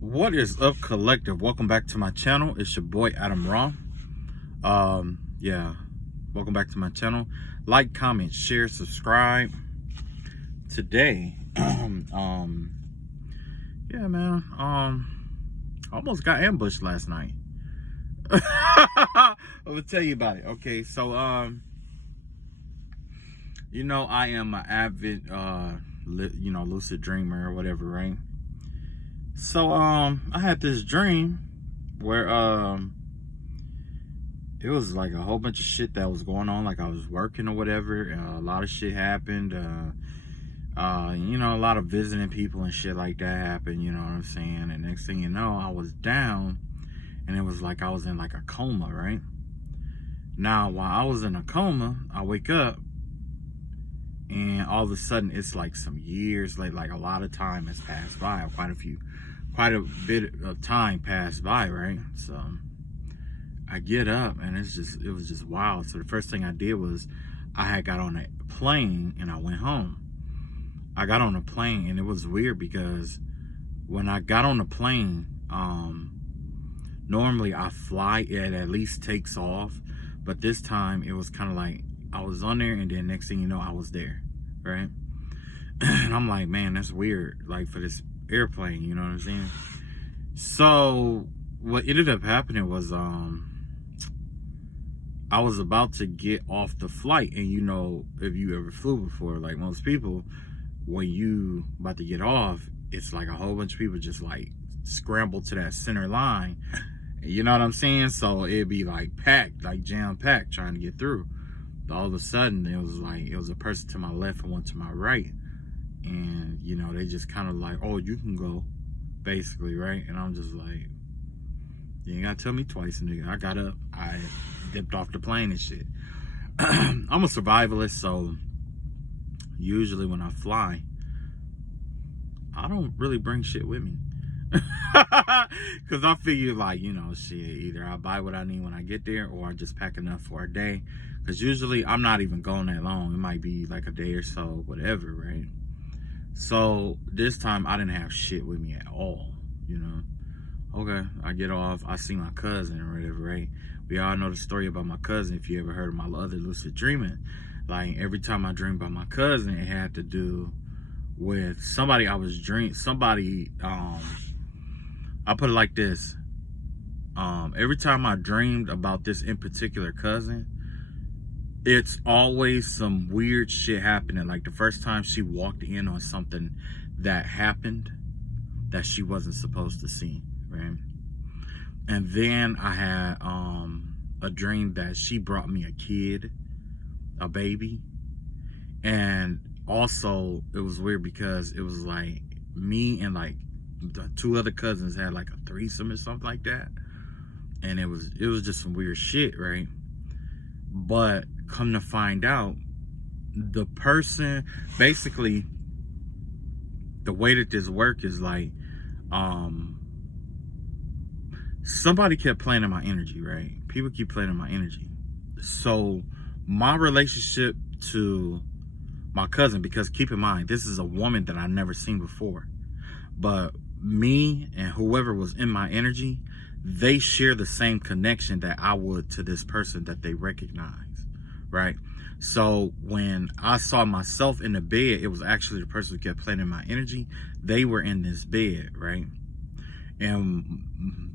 What is up, collective? Welcome back to my channel. It's your boy Adam Raw. Yeah, welcome back to my channel. Like, comment, share, subscribe. Today, yeah, man. Almost got ambushed last night. I will tell you about it. Okay, so I am an avid lucid dreamer or whatever, right? So I had this dream where it was like a whole bunch of shit that was going on, like I was working or whatever. A lot of shit happened. A lot of visiting people and shit like that happened, you know what I'm saying? And next thing you know, I was down and it was like I was in like a coma, right? Now, while I was in a coma, I wake up and all of a sudden it's like some years later, like a lot of time has passed by, quite a bit of time passed by, right? So I get up and it was just wild. So the first thing I did was I had got on a plane and I went home. I got on a plane and it was weird because when I got on the plane, normally I fly, it at least takes off, but this time it was kind of like I was on there and then next thing you know I was there, right? And I'm like, man, that's weird, like for this airplane, you know what I'm saying? So what ended up happening was I was about to get off the flight, and if you ever flew before, like most people, when you about to get off, it's like a whole bunch of people just like scramble to that center line, you know what I'm saying? So it'd be like packed, like jam packed, trying to get through. But all of a sudden it was a person to my left and one to my right, and they just kind of like, oh, you can go, basically, right? And I'm just like, you ain't gotta tell me twice, nigga. I got up, I dipped off the plane and shit. I'm a survivalist, so usually when I fly, I don't really bring shit with me. Because I figure like, shit, either I buy what I need when I get there or I just pack enough for a day. Because usually I'm not even going that long. It might be like a day or so, whatever, right? So this time I didn't have shit with me at all, Okay, I get off, I see my cousin or whatever, right? We all know the story about my cousin if you ever heard of my other lucid dreaming. Like every time I dream about my cousin, it had to do with somebody I was dreaming, I'll put it like this. Every time I dreamed about this in particular cousin, it's always some weird shit happening. Like the first time she walked in on something that happened that she wasn't supposed to see, right? And then I had a dream that she brought me a kid, a baby. And also it was weird because it was like me and like the two other cousins had like a threesome or something like that. And it was just some weird shit, right? But come to find out, the person, basically the way that this work is like, somebody kept playing in my energy, right? People keep playing in my energy. So my relationship to my cousin, because keep in mind, this is a woman that I've never seen before, but me and whoever was in my energy, they share the same connection that I would to this person that they recognize, right? So when I saw myself in the bed, it was actually the person who kept playing in my energy. They were in this bed, right? And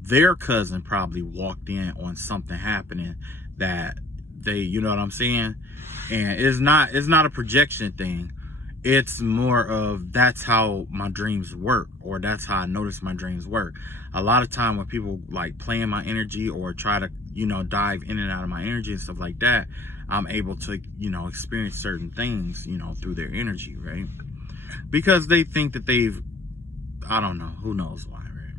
their cousin probably walked in on something happening that they, you know what I'm saying? And it's not a projection thing. It's more of that's how my dreams work, or that's how I notice my dreams work. A lot of time when people like play in my energy or try to, dive in and out of my energy and stuff like that, I'm able to, experience certain things, through their energy, right? Because they think that I don't know, who knows why, right?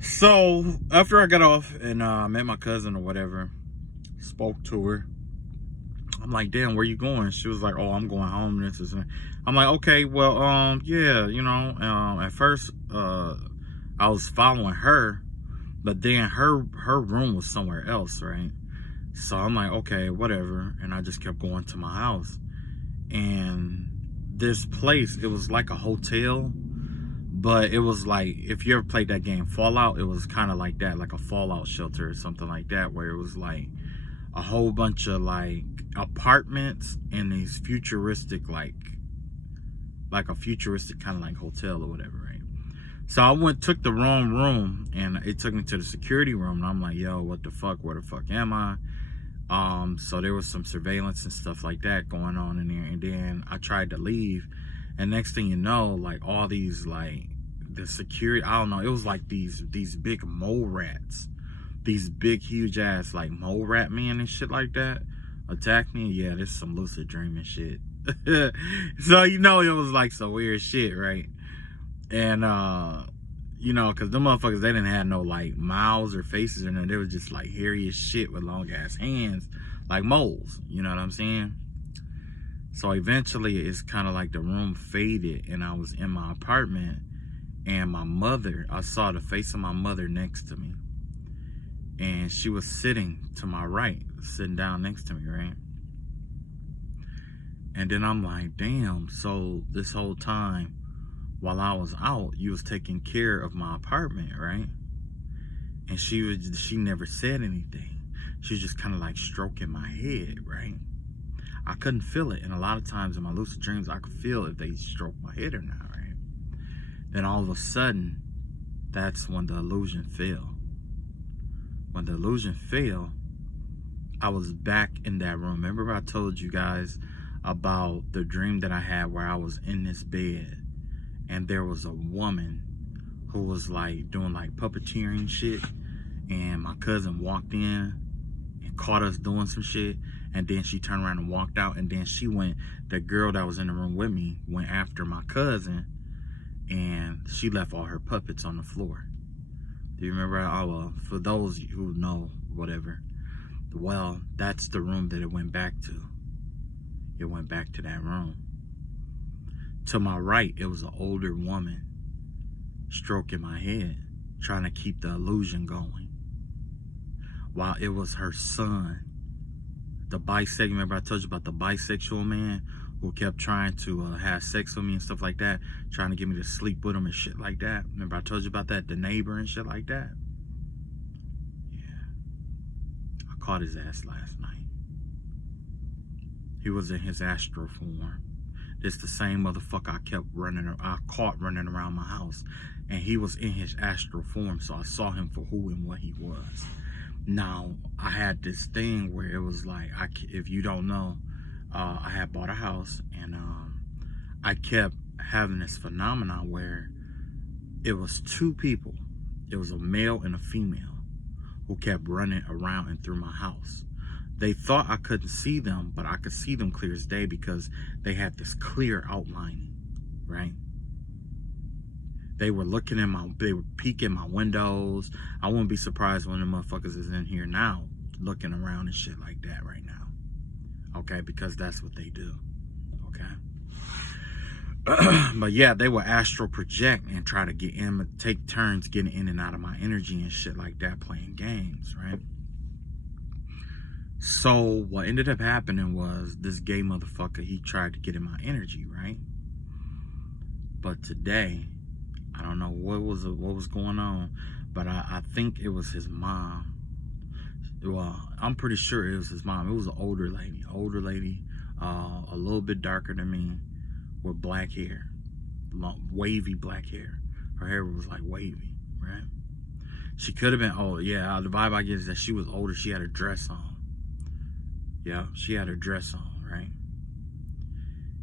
So after I got off and met my cousin or whatever, spoke to her, I'm like, damn, where you going? She was like, oh, I'm going home. This is. I'm like, okay, well, yeah, at first, I was following her, but then her room was somewhere else, right? So I'm like, okay, whatever, and I just kept going to my house, and this place, it was like a hotel, But it was like, if you ever played that game Fallout, it was kind of like that, like a Fallout shelter or something like that, where it was like a whole bunch of like apartments and these futuristic, like a futuristic kind of like hotel or whatever, right? So I took the wrong room, and it took me to the security room, and I'm like, yo, what the fuck, where the fuck am I? So there was some surveillance and stuff like that going on in there, and then I tried to leave, and next thing you know, like all these, like the security, I don't know, it was like these big mole rats, these big huge ass like mole rat men and shit like that attacked me. Yeah, this is some lucid dreaming shit. So you know, it was like some weird shit, right? And you know, because the motherfuckers, they didn't have no like mouths or faces or nothing. They was just like hairy as shit with long ass hands, like moles. You know what I'm saying? So eventually, it's kind of like the room faded, and I was in my apartment, and my mother, I saw the face of my mother next to me, and she was sitting to my right, sitting down next to me, right? And then I'm like, damn, so this whole time while I was out, you was taking care of my apartment, right? And she never said anything. She was just kind of like stroking my head, right? I couldn't feel it. And a lot of times in my lucid dreams, I could feel if they stroked my head or not, right? Then all of a sudden, that's when the illusion fell. When the illusion fell, I was back in that room. Remember I told you guys about the dream that I had where I was in this bed, and there was a woman who was like doing like puppeteering shit, and my cousin walked in and caught us doing some shit, and then she turned around and walked out, and then the girl that was in the room with me went after my cousin, and she left all her puppets on the floor. Do you remember? Oh, for those who know, whatever, well, that's the room that it went back to. It went back to that room. To my right, it was an older woman stroking my head, trying to keep the illusion going. While it was her son, the bisexual, remember I told you about the bisexual man who kept trying to have sex with me and stuff like that, trying to get me to sleep with him and shit like that. Remember I told you about that, the neighbor and shit like that? Yeah. I caught his ass last night. He was in his astral form. This the same motherfucker I caught running around my house, and he was in his astral form, so I saw him for who and what he was. Now, I had this thing where it was like, if you don't know, I had bought a house, and I kept having this phenomenon where it was two people. It was a male and a female who kept running around and through my house. They thought I couldn't see them, but I could see them clear as day because they had this clear outlining, right? They were they were peeking my windows. I wouldn't be surprised when the motherfuckers is in here now, looking around and shit like that right now. Okay, because that's what they do. Okay. But yeah, they would astral project and try to get in, take turns getting in and out of my energy and shit like that, playing games, right? So what ended up happening was this gay motherfucker, he tried to get in my energy, right? But today, I don't know what was going on, but I think it was his mom. Well, I'm pretty sure it was his mom. It was an older lady, a little bit darker than me, with black hair, long, wavy black hair. Her hair was like wavy, right? She could have been older. Yeah, the vibe I get is that she was older. She had a dress on. Yeah, she had her dress on, right?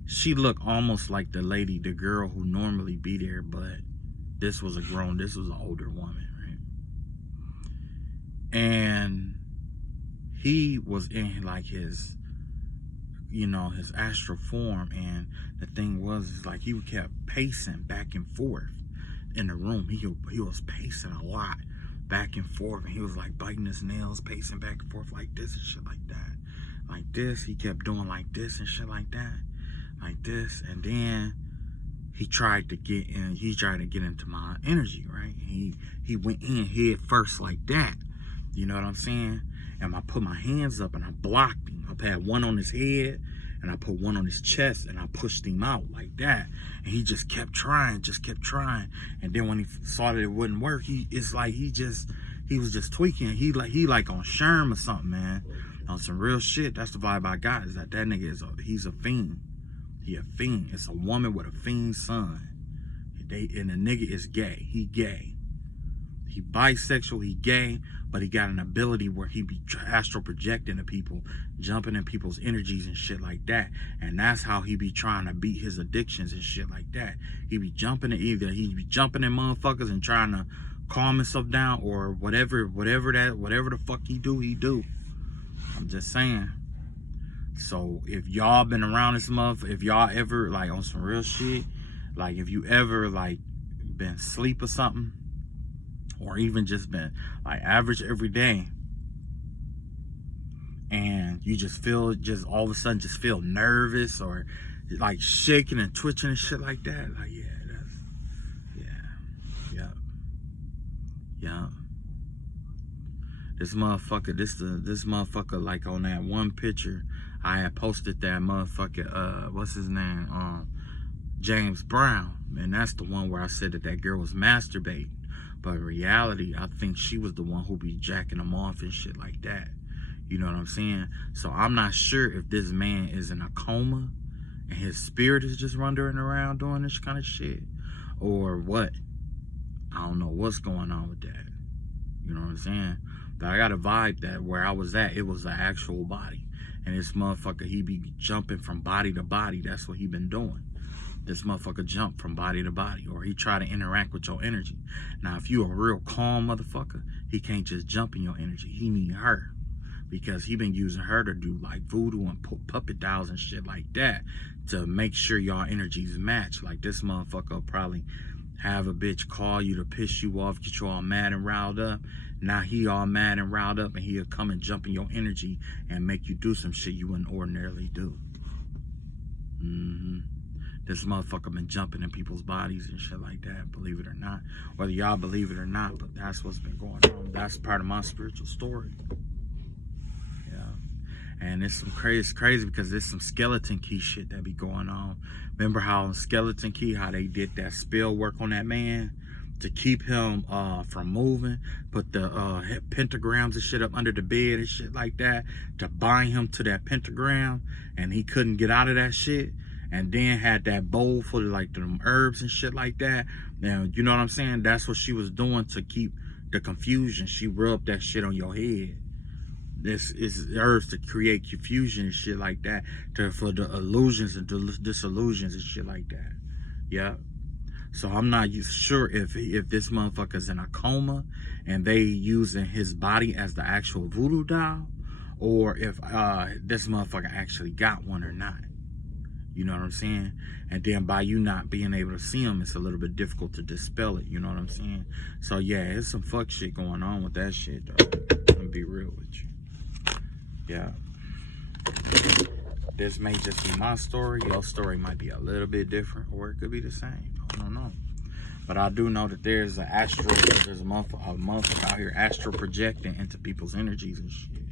She looked almost like the girl who normally be there, but this was an older woman, right? And he was in like his, his astral form, and the thing was like he kept pacing back and forth in the room. He was pacing a lot back and forth, and he was like biting his nails, pacing back and forth like this and shit like that. Like this, he kept doing like this and shit like that, like this, and then he tried to get into my energy, right? He went in head first like that, you know what I'm saying? And I put my hands up and I blocked him. I had one on his head and I put one on his chest, and I pushed him out like that. And he just kept trying. And then when he saw that it wouldn't work, he was just tweaking. He like on Sherm or something, man. On some real shit. That's the vibe I got, is that nigga he's a fiend. He a fiend. It's a woman with a fiend son. And the nigga is gay. He gay. He bisexual, he gay, but he got an ability where he be astral projecting to people, jumping in people's energies and shit like that. And that's how he be trying to beat his addictions and shit like that. He be jumping in he be jumping in motherfuckers and trying to calm himself down, or whatever the fuck he do. I'm just saying. So if y'all been around this motherfucker, if y'all ever like on some real shit, like if you ever like been asleep or something, or even just been like average every day, and you just feel, just all of a sudden just feel nervous or like shaking and twitching and shit like that, like yeah. This motherfucker, like on that one picture I had posted, that motherfucker, what's his name, James Brown, and that's the one where I said that girl was masturbating. But in reality, I think she was the one who be jacking them off and shit like that. You know what I'm saying? So I'm not sure if this man is in a coma and his spirit is just wandering around doing this kind of shit, or what. I don't know what's going on with that. You know what I'm saying? But I got a vibe that where I was at, it was an actual body. And this motherfucker, he be jumping from body to body. That's what he been doing. This motherfucker jump from body to body, or he try to interact with your energy. Now, if you a real calm motherfucker, he can't just jump in your energy. He need her, because he been using her to do like voodoo and puppet dolls and shit like that to make sure y'all energies match. Like this motherfucker will probably have a bitch call you to piss you off, get you all mad and riled up. Now he all mad and riled up, and he'll come and jump in your energy and make you do some shit you wouldn't ordinarily do. This motherfucker been jumping in people's bodies and shit like that, believe it or not. Whether y'all believe it or not, but that's what's been going on. That's part of my spiritual story. Yeah. And it's some crazy because there's some skeleton key shit that be going on. Remember how on Skeleton Key, how they did that spell work on that man to keep him from moving, put the pentagrams and shit up under the bed and shit like that to bind him to that pentagram, and he couldn't get out of that shit. And then had that bowl full of like them herbs and shit like that. Now, you know what I'm saying? That's what she was doing to keep the confusion. She rubbed that shit on your head. This is herbs to create confusion and shit like that, for the illusions and disillusions and shit like that. Yeah. So I'm not sure if this motherfucker's in a coma and they using his body as the actual voodoo doll, or if this motherfucker actually got one or not. You know what I'm saying? And then by you not being able to see him, it's a little bit difficult to dispel it. You know what I'm saying? So yeah, it's some fuck shit going on with that shit, though. I'm gonna be real with you. Yeah. This may just be my story. Your story might be a little bit different, or it could be the same. I don't know. But I do know that there's a motherfucker out here astral projecting into people's energies and shit.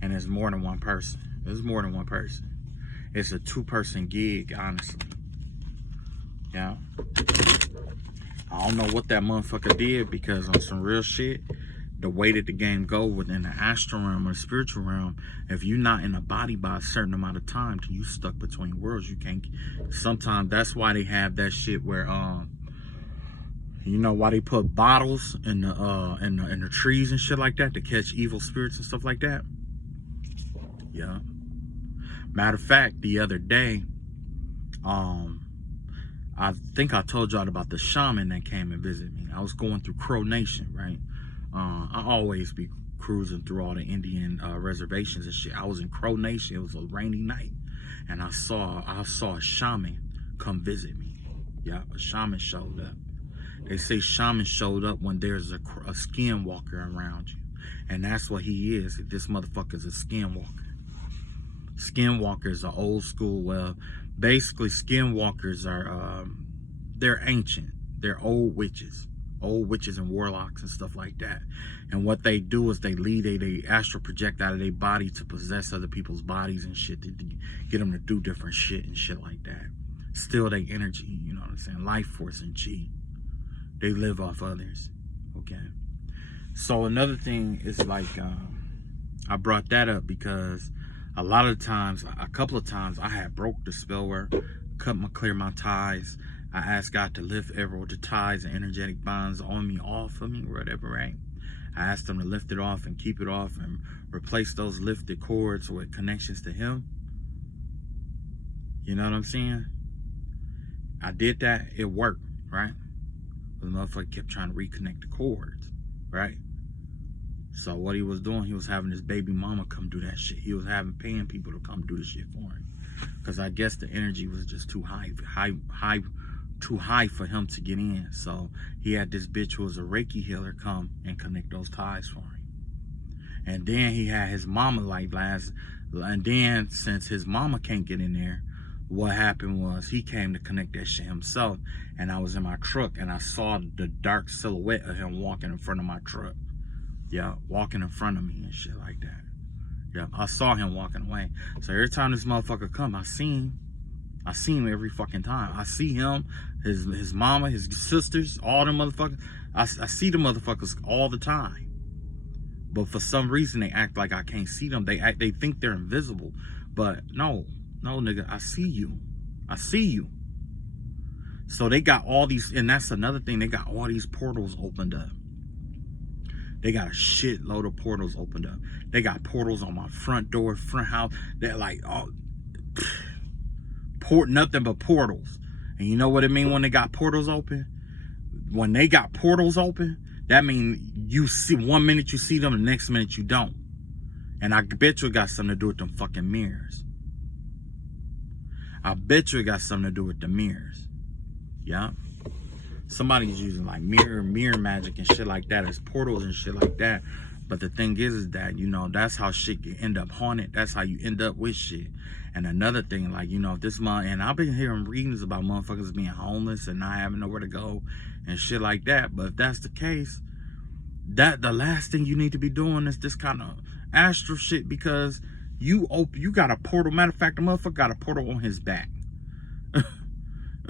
And there's more than one person. There's more than one person. It's a 2-person gig, honestly. Yeah. I don't know what that motherfucker did, because on some real shit, the way that the game go within the astral realm or the spiritual realm, if you're not in a body by a certain amount of time, you stuck between worlds. You can't. Sometimes that's why they have that shit where you know why they put bottles in the trees and shit like that to catch evil spirits and stuff like that. Yeah. Matter of fact, the other day, I think I told y'all about the shaman that came and visited me. I was going through Crow Nation, right? I always be cruising through all the Indian reservations and shit. I was in Crow Nation. It was a rainy night, and I saw a shaman come visit me. Yeah, a shaman showed up. They say shaman showed up when there's a skinwalker around you, and that's what he is. This motherfucker's a skinwalker. Skinwalkers are old school. Well, basically, skinwalkers are they're ancient. They're old witches, old witches and warlocks and stuff like that. And what they do is they astral project out of their body to possess other people's bodies and shit, to get them to do different shit and shit like that. Steal their energy, you know what I'm saying? Life force and chi. They live off others. Okay. So another thing is like, I brought that up because a lot of times, a couple of times, I had broke the spell work, clear my ties. I asked God to lift every the ties and energetic bonds on me, off of me, whatever, right? I asked him to lift it off and keep it off and replace those lifted cords with connections to him. You know what I'm saying? I did that. It worked, right? But the motherfucker kept trying to reconnect the cords, right? So what he was doing, he was having his baby mama come do that shit. He was paying people to come do the shit for him. Because I guess the energy was just too high for him to get in. So he had this bitch who was a Reiki healer come and connect those ties for him. And then he had his mama and then since his mama can't get in there, what happened was he came to connect that shit himself. And I was in my truck and I saw the dark silhouette of him walking in front of my truck. Yeah, walking in front of me and shit like that. Yeah, I saw him walking away. So every time this motherfucker come, I see him every fucking time. I see him, his mama, his sisters, all them motherfuckers. I see the motherfuckers all the time. But for some reason, they act like I can't see them. They think they're invisible. But no, nigga, I see you. I see you. So they got all these, and that's another thing, they got all these portals opened up. They got a shitload of portals opened up. They got portals on my front door, front house. They're like, oh, nothing but portals. And you know what it mean when they got portals open? When they got portals open, that means you see, 1 minute you see them, the next minute you don't. And I bet you it got something to do with them fucking mirrors. I bet you it got something to do with the mirrors. Yeah. Somebody's using like mirror magic and shit like that as portals and shit like that. But the thing is that, you know, that's how shit can end up haunted. That's how you end up with shit. And another thing, like, you know, if this month, and I've been hearing readings about motherfuckers being homeless and not having nowhere to go and shit like that. But if that's the case, that the last thing you need to be doing is this kind of astral shit, because you got a portal. Matter of fact, the motherfucker got a portal on his back.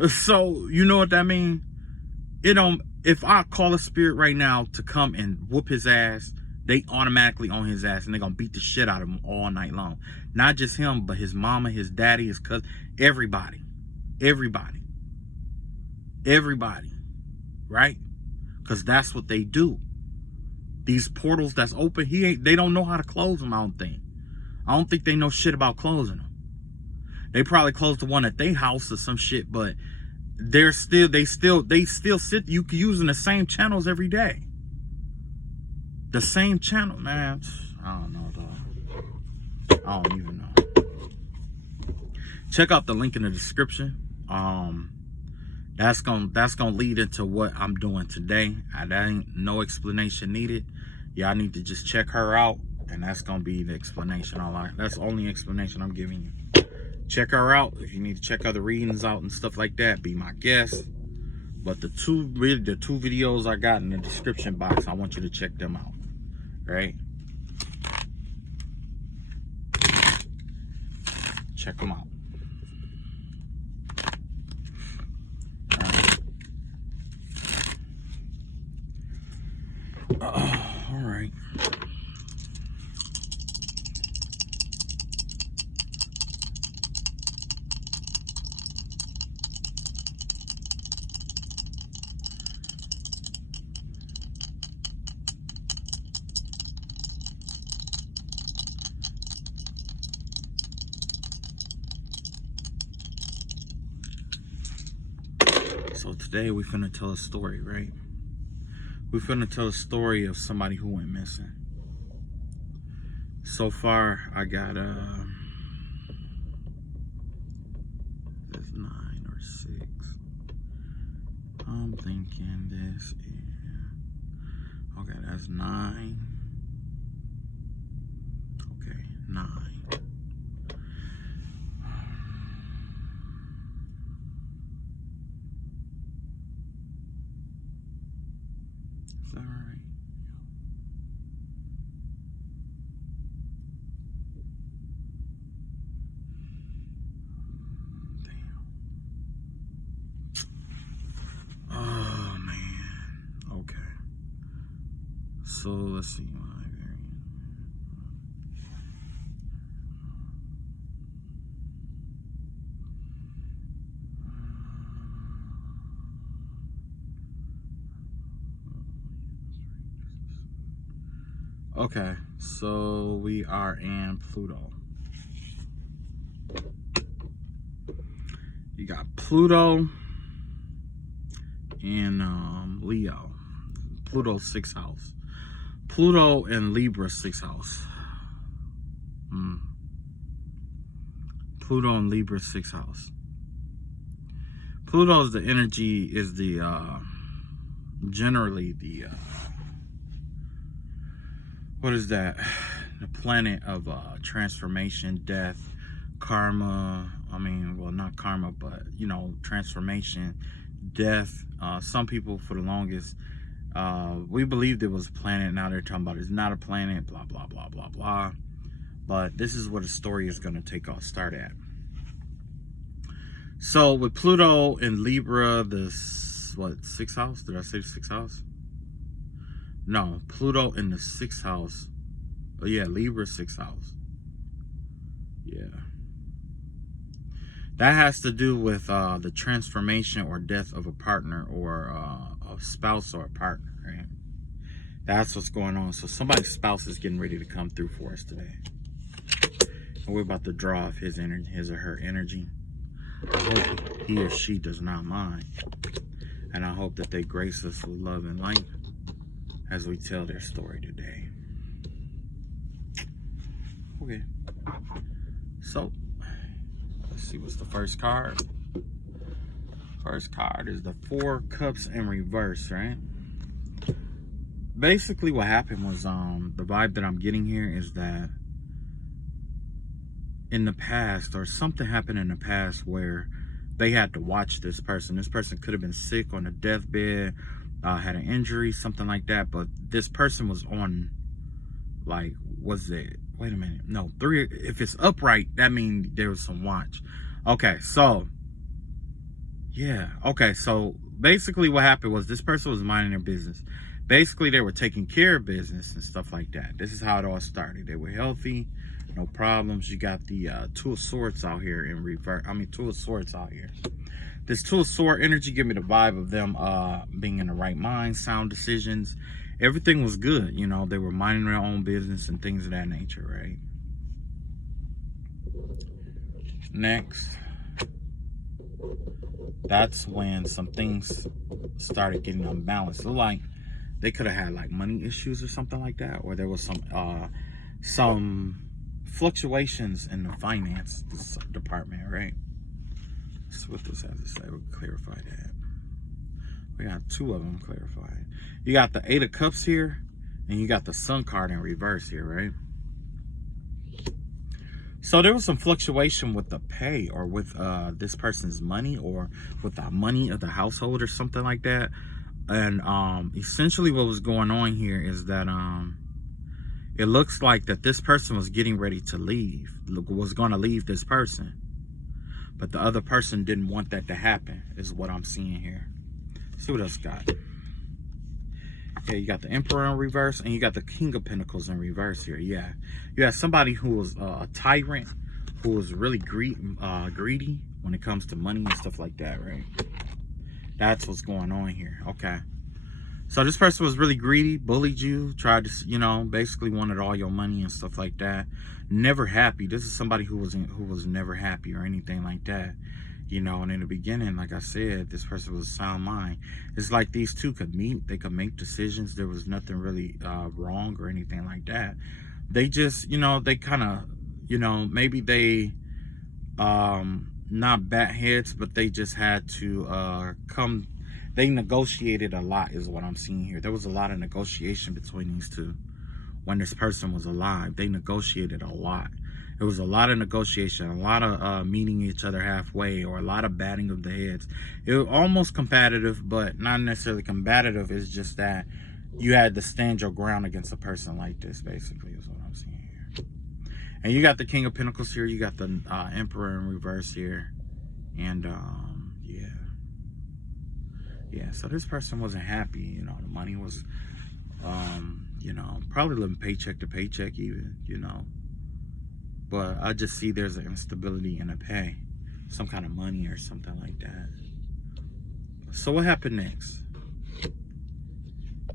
So you know what that means? If I call a spirit right now to come and whoop his ass, they automatically on his ass and they're gonna beat the shit out of him all night long. Not just him, but his mama, his daddy, his cousin, everybody, right? Because that's what they do. These portals that's open, they don't know how to close them. I don't think they know shit about closing them. They probably closed the one at their house or some shit, but they still sit, you using the same channels every day. The same channel, man. I don't know, dog. I don't even know. Check out the link in the description. That's gonna lead into what I'm doing today. That ain't no explanation needed. Y'all need to just check her out, and that's gonna be the explanation. That's the only explanation I'm giving you. Check her out. If you need to check other readings out and stuff like that, be my guest. But the two videos I got in the description box, I want you to check them out. Right? Check them out. All right. So today we finna tell a story, right? We finna tell a story of somebody who went missing. So far, I got there's 9 or 6. I'm thinking this is, okay, that's 9. Okay, 9. So let's see. Okay, so we are in Pluto. You got Pluto in Leo. Pluto 6th house. Pluto in Libra 6th house. Pluto in Libra 6th house. Pluto's the energy is the generally the what is that? The planet of transformation, death, karma. I mean, well, not karma, but you know, transformation, death. Some people, for the longest, we believed it was a planet. Now they're talking about it's not a planet. Blah blah blah blah blah. But this is where the story is going to take off. Start at. So with Pluto in Libra, this what 6th house? Did I say 6th house? No, Pluto in the 6th house. Oh yeah, Libra 6th house. Yeah. That has to do with the transformation or death of a partner or a spouse or a partner, right? That's what's going on. So somebody's spouse is getting ready to come through for us today. And we're about to draw off his energy, his or her energy. I hope he or she does not mind. And I hope that they grace us with love and light as we tell their story today. Okay. So, let's see what's the first card. First card is the 4 Cups in reverse, right? Basically what happened was the vibe that I'm getting here is that in the past, or something happened in the past where they had to watch this person. This person could have been sick on a deathbed, had an injury, something like that. But this person was on, like, was it? Wait a minute. No, 3. If it's upright, that means there was some watch. Okay, so yeah. Okay, so basically what happened was this person was minding their business. Basically, they were taking care of business and stuff like that. This is how it all started. They were healthy. No problems. You got the 2 of Swords out here in reverse. I mean, 2 of Swords out here. This 2 of Swords energy give me the vibe of them being in the right mind, sound decisions. Everything was good. You know, they were minding their own business and things of that nature, right? Next. That's when some things started getting unbalanced. So, like, they could have had, like, money issues or something like that. Or there was some fluctuations in the finance department, right? That's what this has to say. We'll clarify that. We got 2 of them clarified. You got the 8 of Cups here, and you got the Sun card in reverse here, right? So there was some fluctuation with the pay or with this person's money or with the money of the household or something like that. And essentially what was going on here is that it looks like that this person was getting ready to leave, was going to leave this person. But the other person didn't want that to happen, is what I'm seeing here. See what else got. Yeah, you got the Emperor in reverse, and you got the King of Pentacles in reverse here. Yeah, you have somebody who was a tyrant, who was really greedy when it comes to money and stuff like that, right? That's what's going on here. Okay. So this person was really greedy, bullied you, tried to, you know, basically wanted all your money and stuff like that. Never happy. This is somebody who was never happy or anything like that. You know, and in the beginning, like I said, this person was a sound mind. It's like these two could meet, they could make decisions. There was nothing really wrong or anything like that. They just, you know, they kind of, you know, maybe they not bat heads, but they just had to they negotiated a lot is what I'm seeing here. There was a lot of negotiation between these two when this person was alive. They negotiated a lot. There was a lot of negotiation, a lot of meeting each other halfway, or a lot of batting of the heads. It was almost combative, but not necessarily combative. It's just that you had to stand your ground against a person like this, basically, is what I'm seeing here. And you got the King of Pentacles here. You got the Emperor in reverse here. And, yeah, so this person wasn't happy. You know, the money was, you know, probably living paycheck to paycheck even, you know. But I just see there's an instability in the pay, some kind of money or something like that. So what happened next?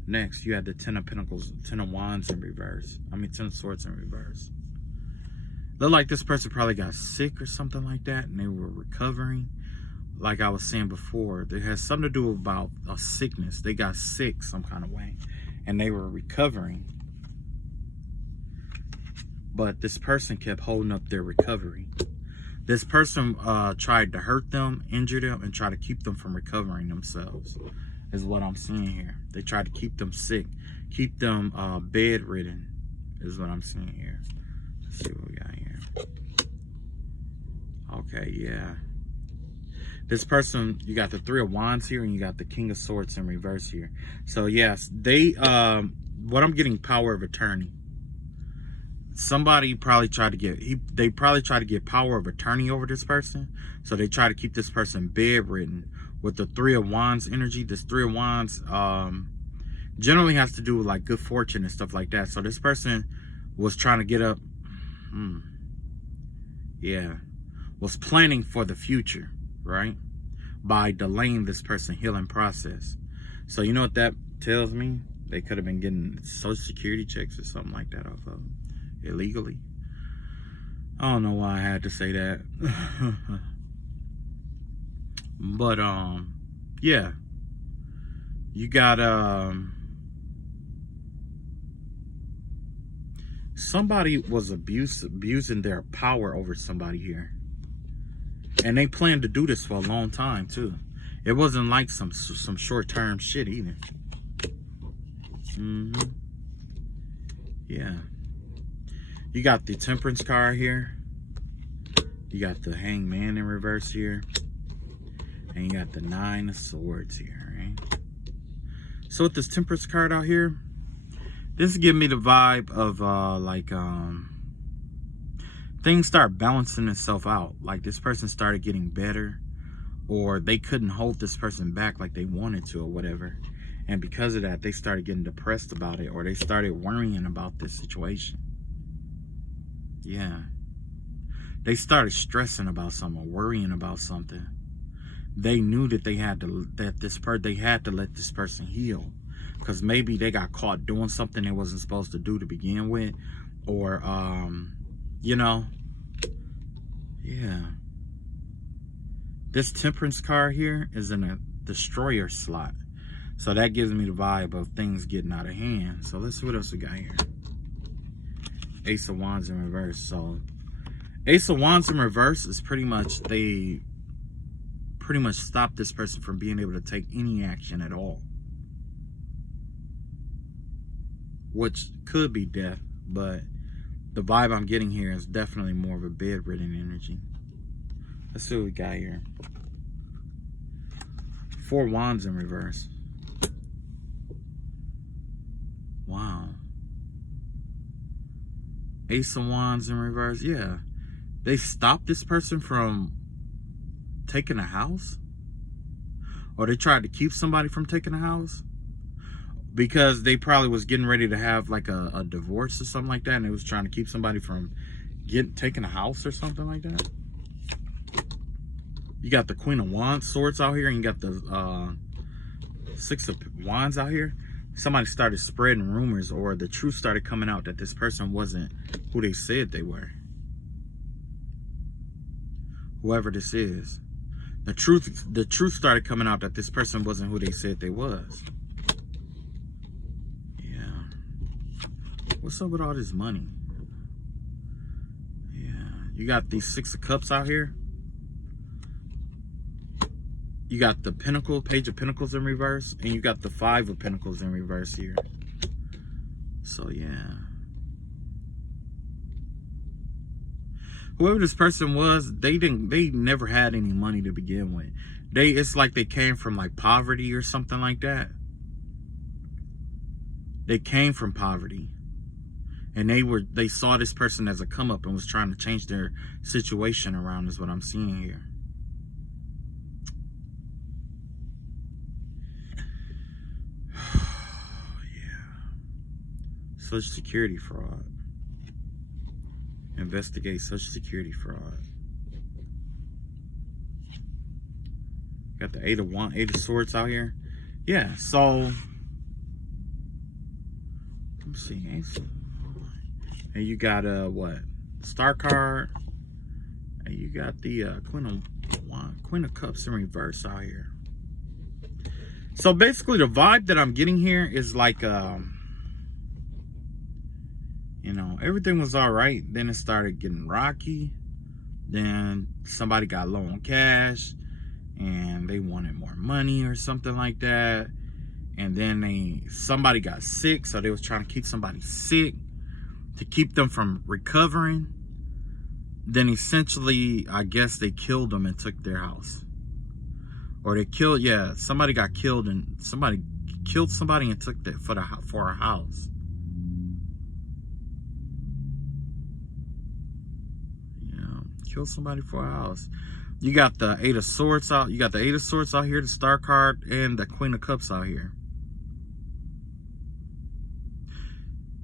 Next, you had the Ten of Pentacles, Ten of Wands in reverse. I mean, Ten of Swords in reverse. Look like this person probably got sick or something like that, and they were recovering. Like I was saying before, it has something to do about a sickness. They got sick some kind of way, and they were recovering. But this person kept holding up their recovery. This person tried to hurt them, injure them, and try to keep them from recovering themselves, is what I'm seeing here. They tried to keep them sick, keep them bedridden, is what I'm seeing here. Let's see what we got here. Okay, yeah. This person, you got the Three of Wands here, and you got the King of Swords in reverse here. So yes, they, what I'm getting, power of attorney. Somebody probably tried to get, they probably tried to get power of attorney over this person. So they try to keep this person bedridden. With the Three of Wands energy, this Three of Wands generally has to do with like good fortune and stuff like that. So this person was trying to get up, yeah, was planning for the future, right? By delaying this person's healing process. So you know what that tells me? They could have been getting Social Security checks or something like that off of them illegally. I don't know why I had to say that. But yeah, you got somebody was abusing their power over somebody here, and they planned to do this for a long time too. It wasn't like some short-term shit either. Yeah, you got the Temperance card here, you got the Hangman in reverse here, and you got the Nine of Swords here, right? So with this Temperance card out here, this is giving me the vibe of things start balancing itself out. Like this person started getting better, or they couldn't hold this person back like they wanted to or whatever. And because of that, they started getting depressed about it, or they started worrying about this situation. Yeah. They started stressing about something, or worrying about something. They knew that they had to let this person heal, because maybe they got caught doing something they wasn't supposed to do to begin with, or you know, yeah. This Temperance card here is in a Destroyer slot, so that gives me the vibe of things getting out of hand. So let's see what else we got here. Ace of Wands in reverse. So Ace of Wands in reverse is pretty much, they pretty much stop this person from being able to take any action at all, which could be death, but the vibe I'm getting here is definitely more of a bedridden energy. Let's see what we got here. Four Wands in reverse. Wow. Ace of Wands in reverse. Yeah, they stopped this person from taking a house, or they tried to keep somebody from taking a house, because they probably was getting ready to have like a divorce or something like that, and they was trying to keep somebody from taking a house or something like that. You got the Queen of Wands swords out here, and you got the Six of Wands out here. Somebody started spreading rumors, or the truth started coming out that this person wasn't who they said they were. Whoever this is, the truth started coming out that this person wasn't who they said they was. Yeah. What's up with all this money? Yeah. You got these Six of Cups out here. You got the Page of Pentacles in reverse, and you got the Five of Pentacles in reverse here. So yeah. Whoever this person was, they never had any money to begin with. It's like they came from like poverty or something like that. They came from poverty, and they saw this person as a come up and was trying to change their situation around, is what I'm seeing here. Social Security fraud. Investigate Social Security fraud. Got the Eight of Swords out here. Yeah, so let's see. And you got what? Star card. And you got the Queen of Cups in reverse out here. So basically the vibe that I'm getting here is like you know, everything was all right. Then it started getting rocky. Then somebody got low on cash and they wanted more money or something like that. And then somebody got sick, so they was trying to keep somebody sick to keep them from recovering. Then essentially, I guess they killed them and took their house. Or they killed, yeah, somebody got killed and somebody killed somebody and took that for a house. Yeah, killed somebody for a house. You got the Eight of Swords out. You got the Eight of Swords out here, the Star card, and the Queen of Cups out here.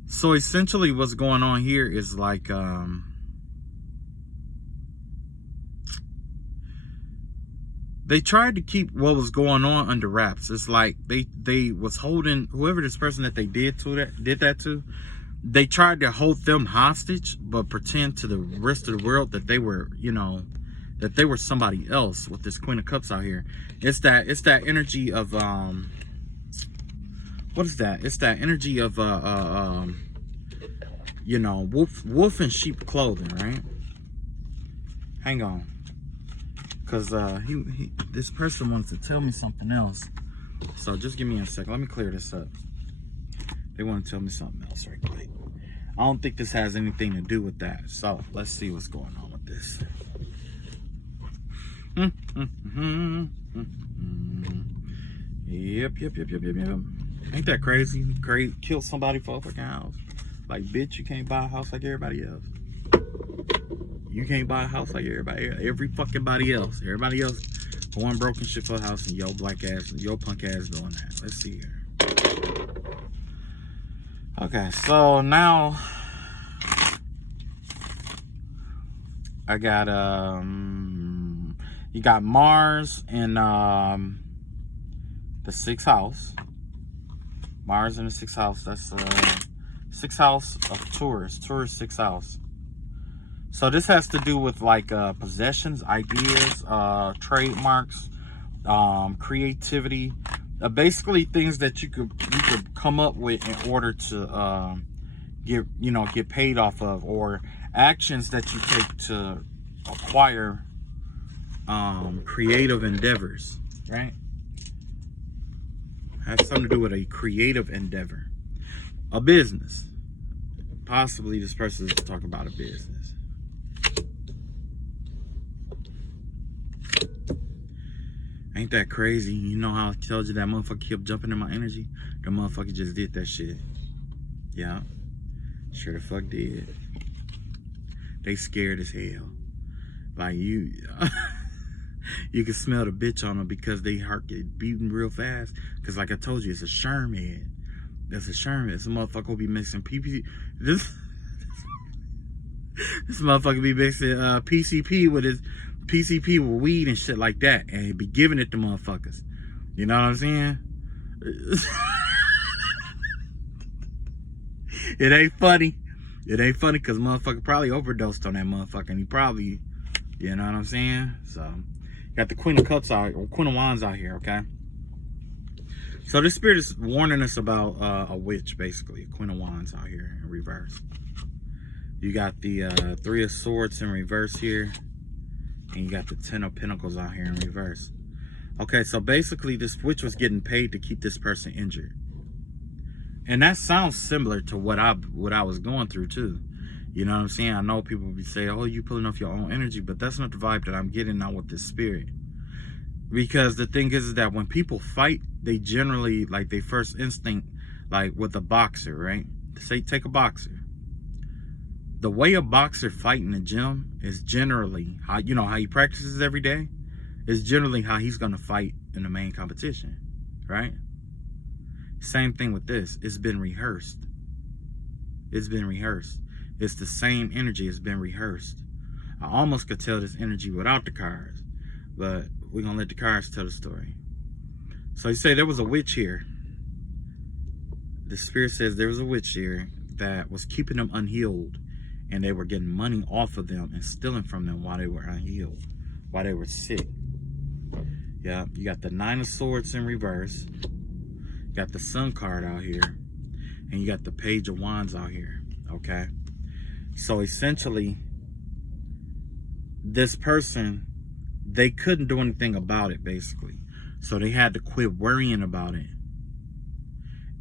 So essentially what's going on here is like they tried to keep what was going on under wraps. It's like they was holding whoever this person that they did that to, they tried to hold them hostage, but pretend to the rest of the world that they were, you know, that they were somebody else with this Queen of Cups out here. It's that energy of what is that? It's that energy of you know, wolf in sheep clothing, right? Hang on. Cause this person wanted to tell me something else. So just give me a second. Let me clear this up. They want to tell me something else right quick. I don't think this has anything to do with that. So let's see what's going on with this. Yep. Ain't that crazy? Kill somebody for a fucking house. Like, bitch, you can't buy a house like everybody else. You can't buy a house like every fucking body else. Everybody else going broke and shit for a house, and your black ass, your punk ass doing that. Let's see here. Okay, so now I got you got Mars in the 6th house. Mars in the 6th house. That's 6th house of Taurus. Taurus 6th house. So this has to do with like possessions, ideas, trademarks, creativity, basically things that you could come up with in order to get paid off of, or actions that you take to acquire creative endeavors, right? Has something to do with a creative endeavor, a business. Possibly this person is talking about a business. Ain't that crazy? You know how I told you that motherfucker kept jumping in my energy? The motherfucker just did that shit. Yeah. Sure the fuck did. They scared as hell. Like you can smell the bitch on them because they heart get beating real fast. Cause like I told you, it's a Sherman. That's a Sherman. This motherfucker will be mixing PP. This motherfucker be mixing PCP with his PCP with weed and shit like that, and he be giving it to motherfuckers. You know what I'm saying? It ain't funny. It ain't funny because motherfucker probably overdosed on that motherfucker, and he probably, you know what I'm saying? So, got the Queen of Cups out, or Queen of Wands out here, okay? So this spirit is warning us about a witch, basically. A Queen of Wands out here in reverse. You got the 3 of Swords in reverse here. And you got the 10 of Pentacles out here in reverse. Okay, so basically this witch was getting paid to keep this person injured. And that sounds similar to what I was going through too. You know what I'm saying? I know people be saying, oh, you pulling off your own energy, but that's not the vibe that I'm getting now with this spirit. Because the thing is that when people fight, they generally, like, their first instinct, like with a boxer, right? Say, take a boxer. The way a boxer fight in the gym is generally how, you know, how he practices every day is generally how he's going to fight in the main competition, right? Same thing with this. It's been rehearsed. It's been rehearsed. It's the same energy. It's been rehearsed. I almost could tell this energy without the cards, but we're going to let the cards tell the story. So you say there was a witch here. The spirit says there was a witch here that was keeping them unhealed, and they were getting money off of them and stealing from them while they were unhealed, while they were sick. Yeah, you got the Nine of Swords in reverse. You got the Sun card out here. And you got the Page of Wands out here. Okay? So essentially, this person, they couldn't do anything about it, basically. So they had to quit worrying about it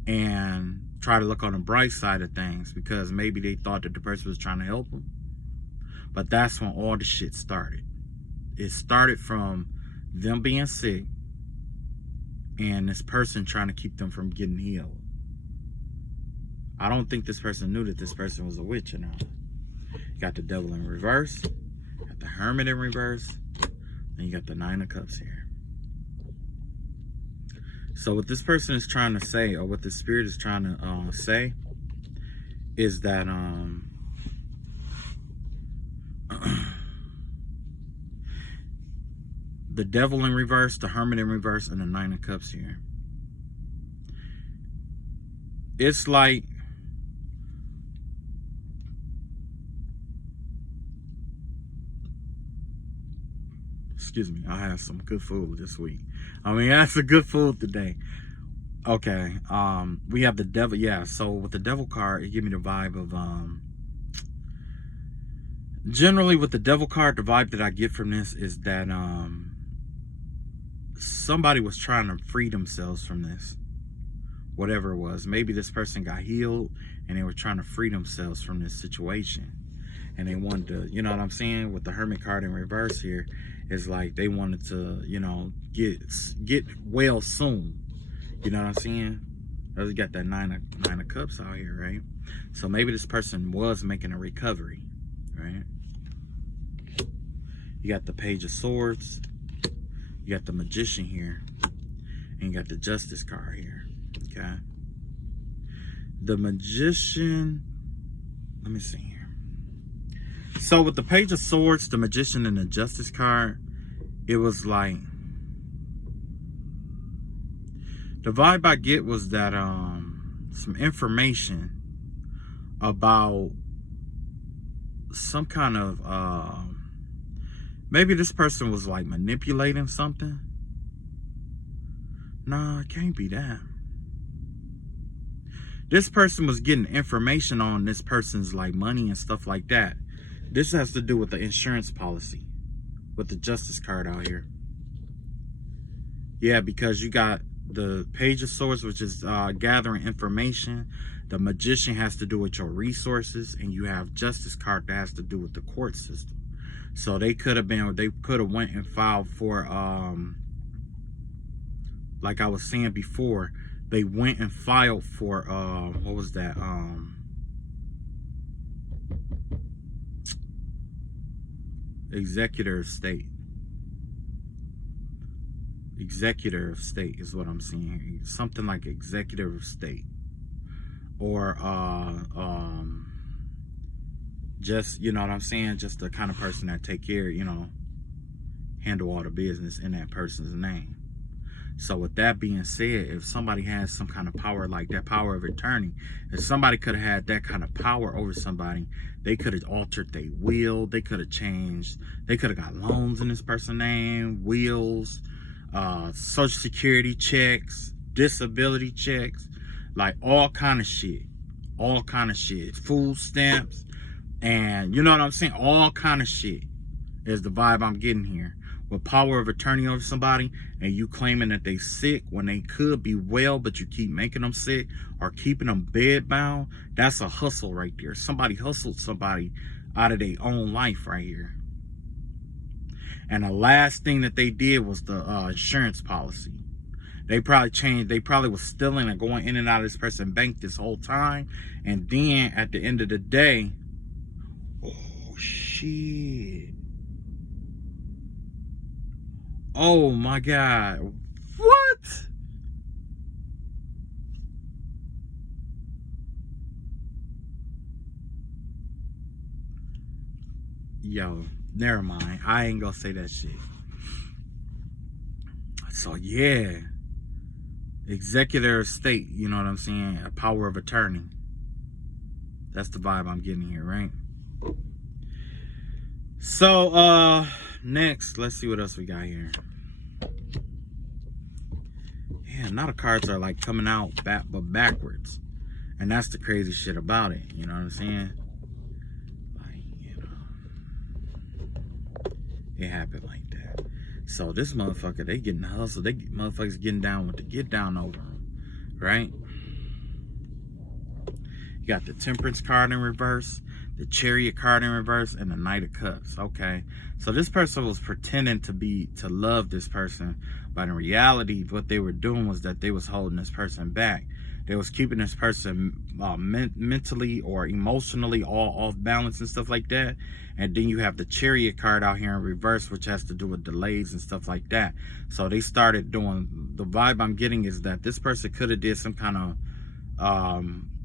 and try to look on the bright side of things, because maybe they thought that the person was trying to help them. But that's when all the shit started. It started from them being sick and this person trying to keep them from getting healed. I don't think this person knew that this person was a witch or not. You got the Devil in reverse, you got the Hermit in reverse, and you got the Nine of Cups here. So what this person is trying to say, or what the spirit is trying to say, is that the Devil in reverse, the Hermit in reverse, and the Nine of Cups here. It's like excuse me, I had some good food this week. I mean, that's some good food today. Okay, we have the Devil. Yeah, so with the Devil card, it gives me the vibe of generally with the Devil card, the vibe that I get from this is that somebody was trying to free themselves from this, whatever it was. Maybe this person got healed and they were trying to free themselves from this situation, and they wanted to, you know what I'm saying, with the Hermit card in reverse here, it's like they wanted to, you know, get well soon. You know what I'm saying? We got that nine of Cups out here, right? So maybe this person was making a recovery, right? You got the Page of Swords, you got the Magician here, and you got the Justice card here. Okay, the Magician, let me see here. So with the Page of Swords, the Magician, and the Justice card, it was like, the vibe I get was that some information about some kind of maybe this person was like manipulating something. Nah, it can't be that. This person was getting information on this person's like money and stuff like that. This has to do with the insurance policy with the Justice card out here. Yeah, because you got the Page of Swords, which is gathering information. The Magician has to do with your resources, and you have Justice card that has to do with the court system. So they could have went and filed for like I was saying before, they went and filed for what was that, executor of state. Executor of state is what I'm seeing. Something like executive of state, or just, you know what I'm saying, just the kind of person that take care, you know, handle all the business in that person's name. So with that being said, if somebody has some kind of power like that, power of attorney, if somebody could have had that kind of power over somebody, they could have altered their will, they could have changed, they could have got loans in this person's name, wills, social security checks, disability checks, like all kind of shit, food stamps, and you know what I'm saying, all kind of shit is the vibe I'm getting here. With power of attorney over somebody, and you claiming that they sick when they could be well, but you keep making them sick or keeping them bed bound, that's a hustle right there. Somebody hustled somebody out of their own life right here. And the last thing that they did was the insurance policy. They probably was stealing and going in and out of this person's bank this whole time. And then at the end of the day, oh shit. Oh my God. What? Yo, never mind. I ain't gonna say that shit. So yeah, executor of state, you know what I'm saying? A power of attorney. That's the vibe I'm getting here, right? So next, let's see what else we got here. Yeah, now the cards are like coming out but backwards. And that's the crazy shit about it, you know what I'm saying? Like, you know, it happened like that. So this motherfucker, they getting hustled. Motherfuckers getting down with the get down over them, right? You got the Temperance card in reverse, the Chariot card in reverse, and the Knight of Cups. Okay, so this person was pretending to love this person, but in reality, what they were doing was that they was holding this person back. They was keeping this person mentally or emotionally all off balance and stuff like that. And then you have the Chariot card out here in reverse, which has to do with delays and stuff like that. So they started doing, the vibe I'm getting is that this person could have did some kind of,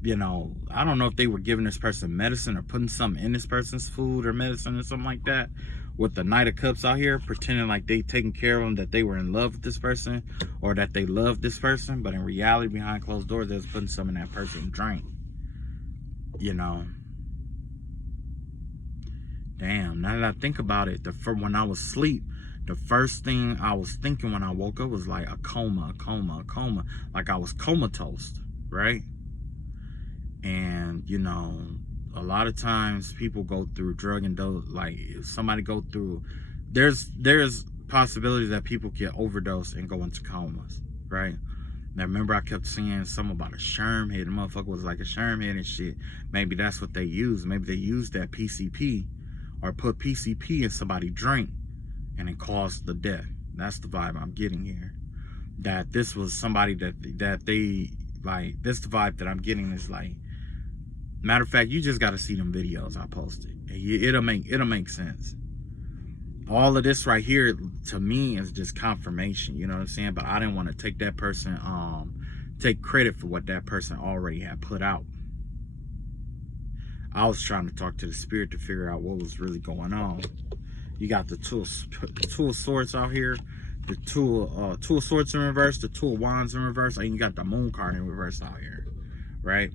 you know, I don't know if they were giving this person medicine or putting something in this person's food or medicine or something like that. With the Knight of Cups out here, pretending like they taking care of them, that they were in love with this person or that they loved this person, but in reality, behind closed doors, they was putting some in that person's drink. You know, damn. Now that I think about it, when I was asleep, the first thing I was thinking when I woke up was like a coma, like I was comatose, right? And you know, a lot of times people go through drug and dose, like if somebody go through, there's possibilities that people get overdose and go into comas, right? Now remember I kept saying something about a sherm head. The motherfucker was like a sherm head and shit. Maybe that's what they use. Maybe they used that PCP or put PCP in somebody's drink and it caused the death. That's the vibe I'm getting here. That this was somebody that they like, this the vibe that I'm getting is like, matter of fact, you just got to see them videos I posted. It'll make sense. All of this right here to me is just confirmation, you know what I'm saying? But I didn't want to take that person, take credit for what that person already had put out. I was trying to talk to the spirit to figure out what was really going on. You got the two of swords out here, the two of swords in reverse, the two of wands in reverse, and you got the moon card in reverse out here, right?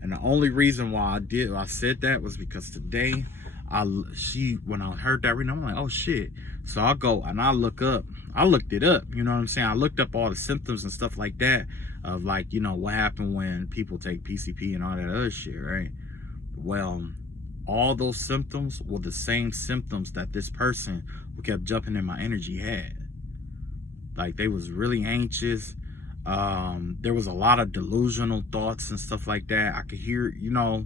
And the only reason why I said that was because today, when I heard that reading, I'm like, oh shit. So I go and I looked it up, you know what I'm saying? I looked up all the symptoms and stuff like that of like, you know, what happened when people take PCP and all that other shit, right? Well, all those symptoms were the same symptoms that this person who kept jumping in my energy had. Like they was really anxious. There was a lot of delusional thoughts and stuff like that. I could hear, you know,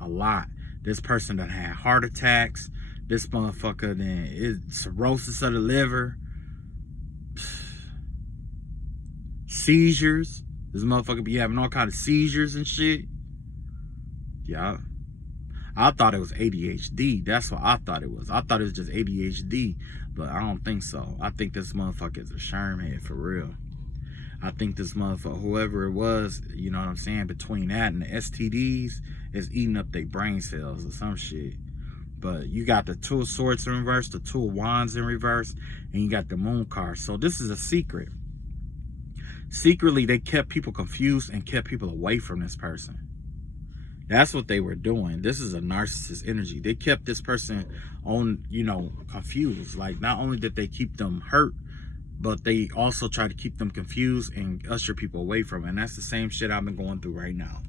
a lot. This person that had heart attacks. This motherfucker then is cirrhosis of the liver. Seizures. This motherfucker be having all kind of seizures and shit. Yeah. I thought it was ADHD. That's what I thought it was. I thought it was just ADHD, but I don't think so. I think this motherfucker is a shermhead for real. I think this motherfucker, whoever it was, you know what I'm saying, between that and the STDs, is eating up their brain cells or some shit. But you got the two of swords in reverse, the two of wands in reverse, and you got the moon card. So this is a secret. Secretly, they kept people confused and kept people away from this person. That's what they were doing. This is a narcissist energy. They kept this person on, you know, confused. Like, not only did they keep them hurt, but they also try to keep them confused and usher people away from it. And that's the same shit I've been going through right now.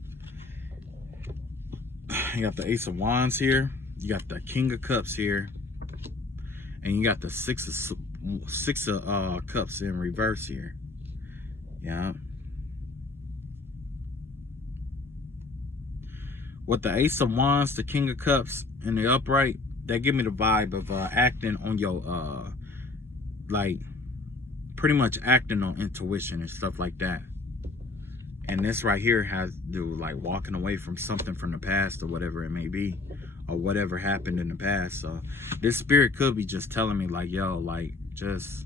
You got the Ace of Wands here. You got the King of Cups here. And you got the Six of Cups in reverse here. Yeah. With the Ace of Wands, the King of Cups, and the upright, that give me the vibe of acting on your, like, pretty much acting on intuition and stuff like that. And this right here has to do with, like, walking away from something from the past or whatever it may be, or whatever happened in the past. So this spirit could be just telling me, like, yo, like, just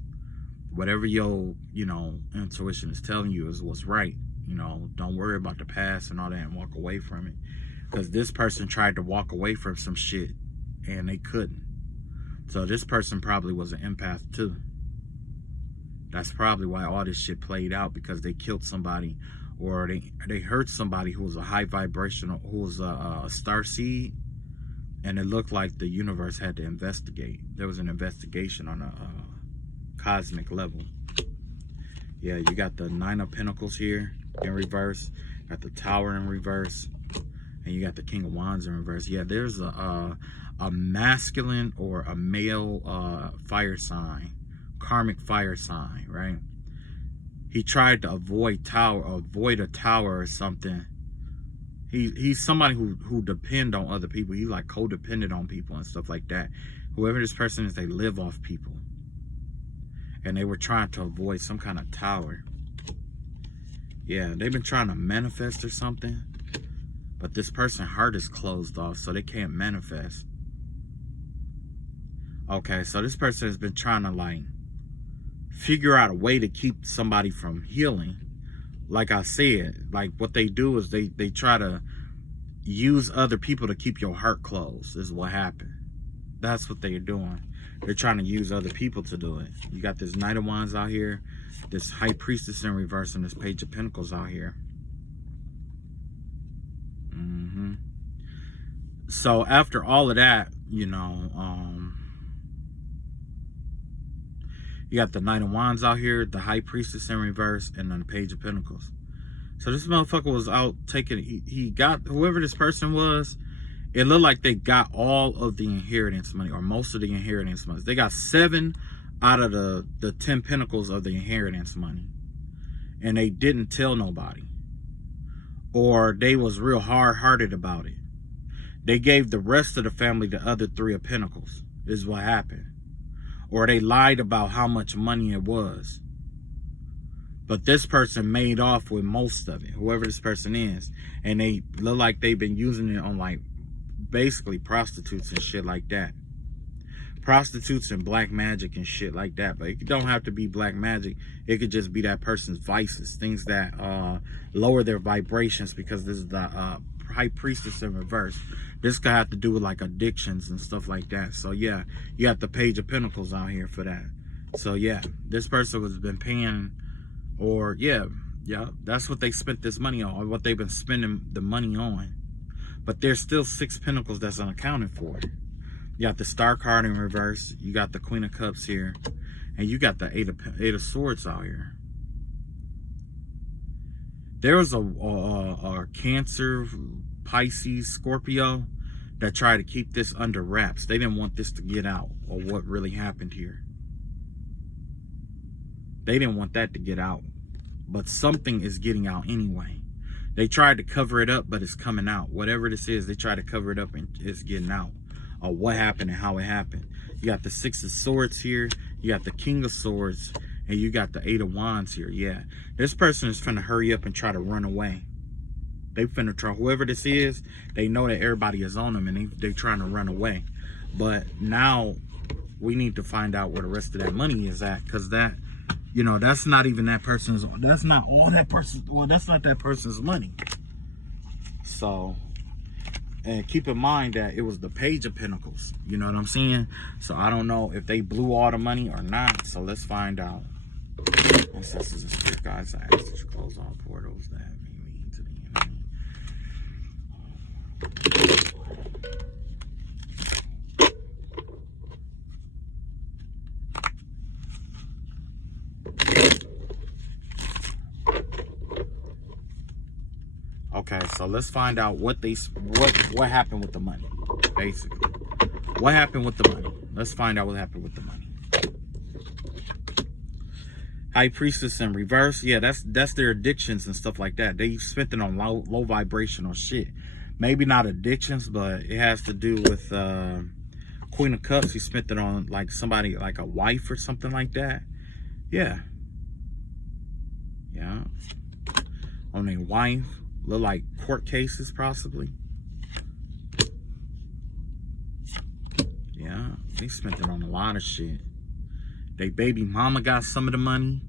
whatever your, you know, intuition is telling you is what's right. You know, don't worry about the past and all that and walk away from it. because this person tried to walk away from some shit and they couldn't. So this person probably was an empath too. That's probably why all this shit played out, because they killed somebody, or they hurt somebody who was a high vibrational, who was a star seed, and it looked like the universe had to investigate. There was an investigation on a cosmic level. Yeah, you got the Nine of Pentacles here in reverse, got the Tower in reverse, and you got the King of Wands in reverse. Yeah, there's a masculine or a male fire sign, karmic fire sign, right? He tried to avoid a tower or something. He's somebody who depend on other people. He's like codependent on people and stuff like that. Whoever this person is, they live off people. And they were trying to avoid some kind of tower. Yeah, they've been trying to manifest or something. But this person's heart is closed off, so they can't manifest. Okay, so this person has been trying to like figure out a way to keep somebody from healing. Like I said, like what they do is they try to use other people to keep your heart closed, is what happened. That's what they're doing. They're trying to use other people to do it. You got this Knight of Wands out here, this High Priestess in reverse, and this Page of Pentacles out here. So after all of that, you know, you got the Knight of Wands out here, the High Priestess in reverse, and then the Page of Pentacles. So this motherfucker was out taking, he got, whoever this person was, it looked like they got all of the inheritance money, or most of the inheritance money. They got 7 out of the 10 pentacles of the inheritance money. And they didn't tell nobody. Or they was real hard-hearted about it. They gave the rest of the family the other 3 of pentacles, is what happened. Or they lied about how much money it was. But this person made off with most of it, whoever this person is. And they look like they've been using it on like basically prostitutes and shit like that. Prostitutes and black magic and shit like that. But it don't have to be black magic. It could just be that person's vices, things that lower their vibrations, because this is the High Priestess in reverse. This could have to do with like addictions and stuff like that. So yeah, you got the Page of Pentacles out here for that. So yeah, this person has been paying, or yeah, that's what they spent this money on, or what they've been spending the money on. But there's still 6 pentacles that's unaccounted for. You got the Star card in reverse. You got the Queen of Cups here. And you got the Eight of Swords out here. There was a Cancer, Pisces, Scorpio that tried to keep this under wraps. They didn't want this to get out, or what really happened here. They didn't want that to get out. But something is getting out anyway. They tried to cover it up, but it's coming out. Whatever this is, they try to cover it up and it's getting out. Or what happened and how it happened. You got the 6 of Swords here. You got the King of Swords. And you got the 8 of Wands here. Yeah. This person is trying to hurry up and try to run away. They finna try. Whoever this is, they know that everybody is on them, and they trying to run away. But now we need to find out where the rest of that money is at. Because that, you know, that's not even that person's, that's not all that person, well, that's not that person's money. So, and keep in mind that it was the Page of Pentacles. You know what I'm saying? So I don't know if they blew all the money or not. So let's find out. Ancestors and spirit guides, I ask that you close all portals that may lead to the enemy. Okay, so let's find out what happened with the money, basically. What happened with the money? Let's find out what happened with the money. High Priestess in reverse. Yeah, that's their addictions and stuff like that. They spent it on low vibrational shit. Maybe not addictions, but it has to do with Queen of Cups. He spent it on like somebody, like a wife or something like that. Yeah. Yeah. On a wife. Look like court cases, possibly. Yeah, they spent it on a lot of shit. They baby mama got some of the money.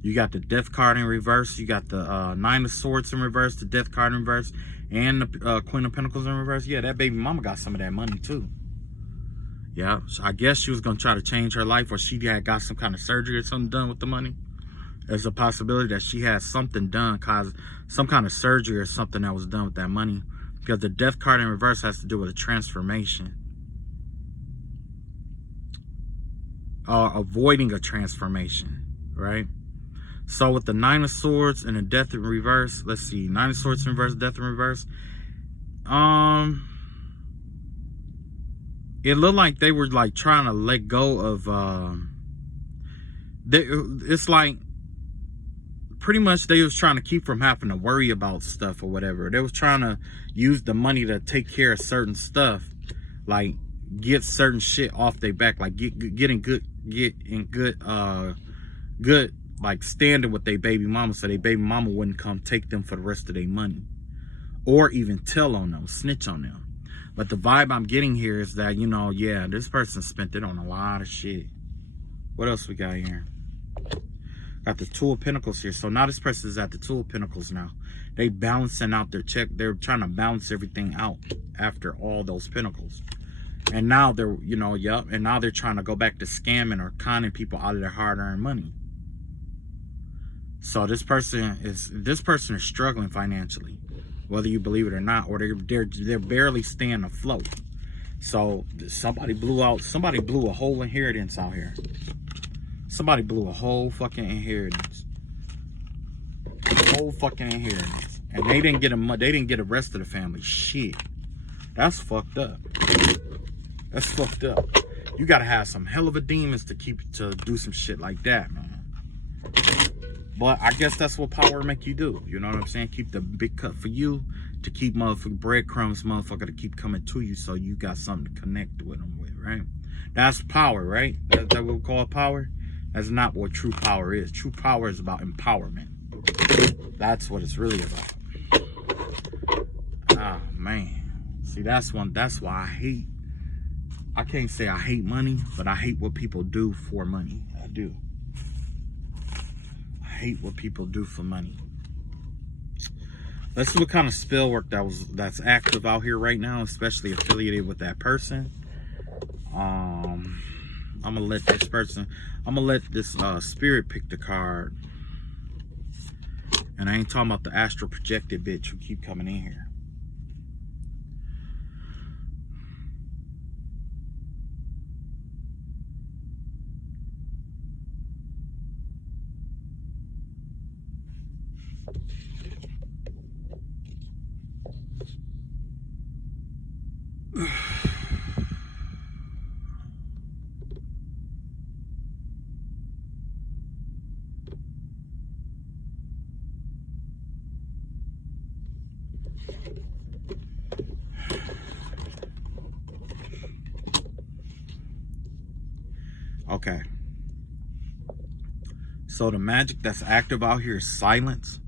You got the death card in reverse. You got the Nine of Swords in reverse, the death card in reverse, and the Queen of Pentacles in reverse. Yeah, that baby mama got some of that money too. Yeah, so I guess she was going to try to change her life, or she had got some kind of surgery or something done with the money. There's a possibility that she has something done, some kind of surgery or something that was done with that money. Because the death card in reverse has to do with a transformation. Avoiding a transformation, right? So with the Nine of Swords and the death in reverse, let's see, Nine of Swords in reverse, death in reverse. It looked like they were like trying to let go of, it's like, pretty much they was trying to keep from having to worry about stuff or whatever. They was trying to use the money to take care of certain stuff, like get certain shit off their back, like get in good like standing with their baby mama, so their baby mama wouldn't come take them for the rest of their money, or even tell on them, snitch on them. But the vibe I'm getting here is that, you know, yeah, this person spent it on a lot of shit. What else we got here? Got the Two of Pentacles here. So now this person is at the Two of Pentacles now. They balancing out their check. They're trying to balance everything out after all those Pentacles. And now they're, you know, yep. And now they're trying to go back to scamming or conning people out of their hard-earned money. So this person is struggling financially, whether you believe it or not, or they're barely staying afloat. So somebody blew a whole inheritance out here. Somebody blew a whole fucking inheritance. And they didn't get the rest of the family. Shit. That's fucked up. That's fucked up. You gotta have some hell of a demons to do some shit like that, man. But I guess that's what power make you do. You know what I'm saying? Keep the big cut for you, to keep motherfucking breadcrumbs, motherfucker, to keep coming to you, so you got something to connect with them with, right? That's power, right? That's what we call power. That's not what true power is. True power is about empowerment. That's what it's really about. Ah, man. See, that's why I can't say I hate money, but I hate what people do for money. I do. I hate what people do for money. Let's see what kind of spell work that's active out here right now, especially affiliated with that person. I'm gonna let this spirit pick the card. And I ain't talking about the astral projected bitch who keep coming in here. Okay. So the magic that's active out here is silence.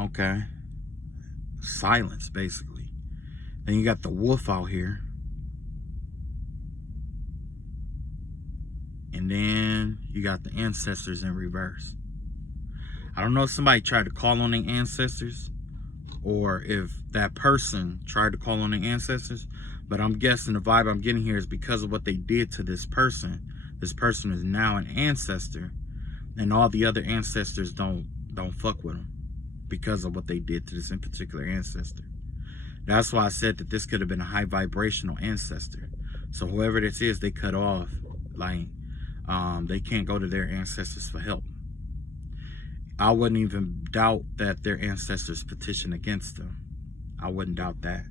Okay. Silence, basically. Then you got the wolf out here. And then you got the ancestors in reverse. I don't know if somebody tried to call on their ancestors, or if that person tried to call on their ancestors, but I'm guessing the vibe I'm getting here is because of what they did to this person. This person is now an ancestor, and all the other ancestors don't fuck with them because of what they did to this in particular ancestor. That's why I said that this could have been a high vibrational ancestor. So whoever this is, they cut off. Like, they can't go to their ancestors for help. I wouldn't even doubt that their ancestors petitioned against them. I wouldn't doubt that.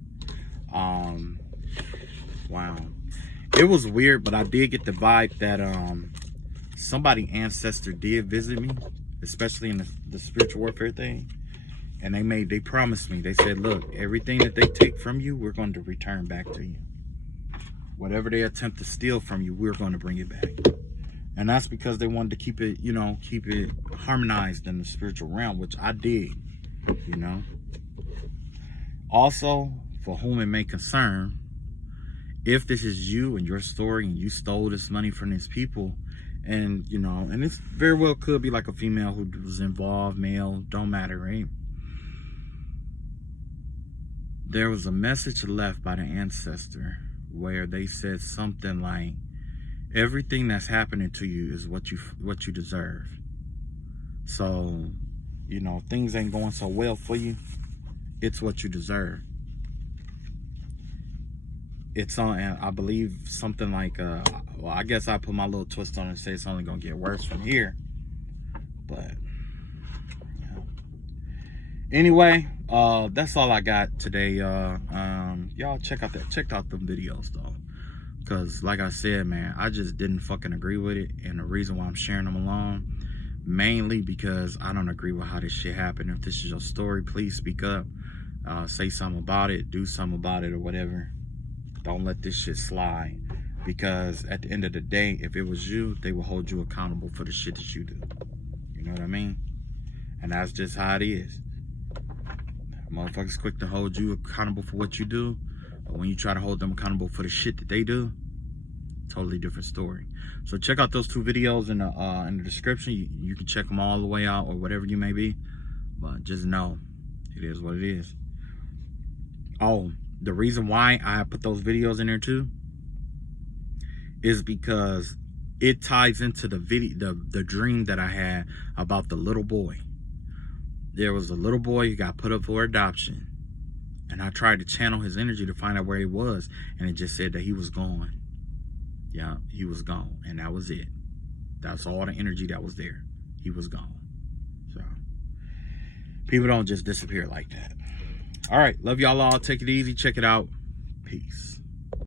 Wow. It was weird, but I did get the vibe that somebody ancestor did visit me, especially in the spiritual warfare thing. And they promised me. They said, look, everything that they take from you, we're going to return back to you. Whatever they attempt to steal from you, we're going to bring it back. And that's because they wanted to keep it, you know, keep it harmonized in the spiritual realm, which I did, you know. Also, for whom it may concern, if this is you and your story and you stole this money from these people, And, you know, and it's very well could be like a female who was involved, male, don't matter, right? There was a message left by the ancestor where they said something like, everything that's happening to you is what you deserve. So, you know, things ain't going so well for you, it's what you deserve. It's on, and I believe something like, well, I guess I put my little twist on it and say it's only gonna get worse from here. But yeah. Anyway, that's all I got today. Y'all check out the videos though, because like I said, man, I just didn't fucking agree with it, and the reason why I'm sharing them along, mainly because I don't agree with how this shit happened. If this is your story, please speak up, say something about it, do something about it, or whatever. Don't let this shit slide, because at the end of the day, if it was you, they will hold you accountable for the shit that you do. You know what I mean? And that's just how it is. Motherfuckers quick to hold you accountable for what you do, but when you try to hold them accountable for the shit that they do, totally different story. So check out those 2 videos in the description. You can check them all the way out, or whatever you may be, but just know it is what it is. Oh, the reason why I put those videos in there too is because it ties into the dream that I had about the little boy. There was a little boy who got put up for adoption, and I tried to channel his energy to find out where he was, and it just said that he was gone. Yeah, he was gone, and that was it. That's all the energy that was there. He was gone. So people don't just disappear like that. All right, love y'all all. Take it easy. Check it out. Peace.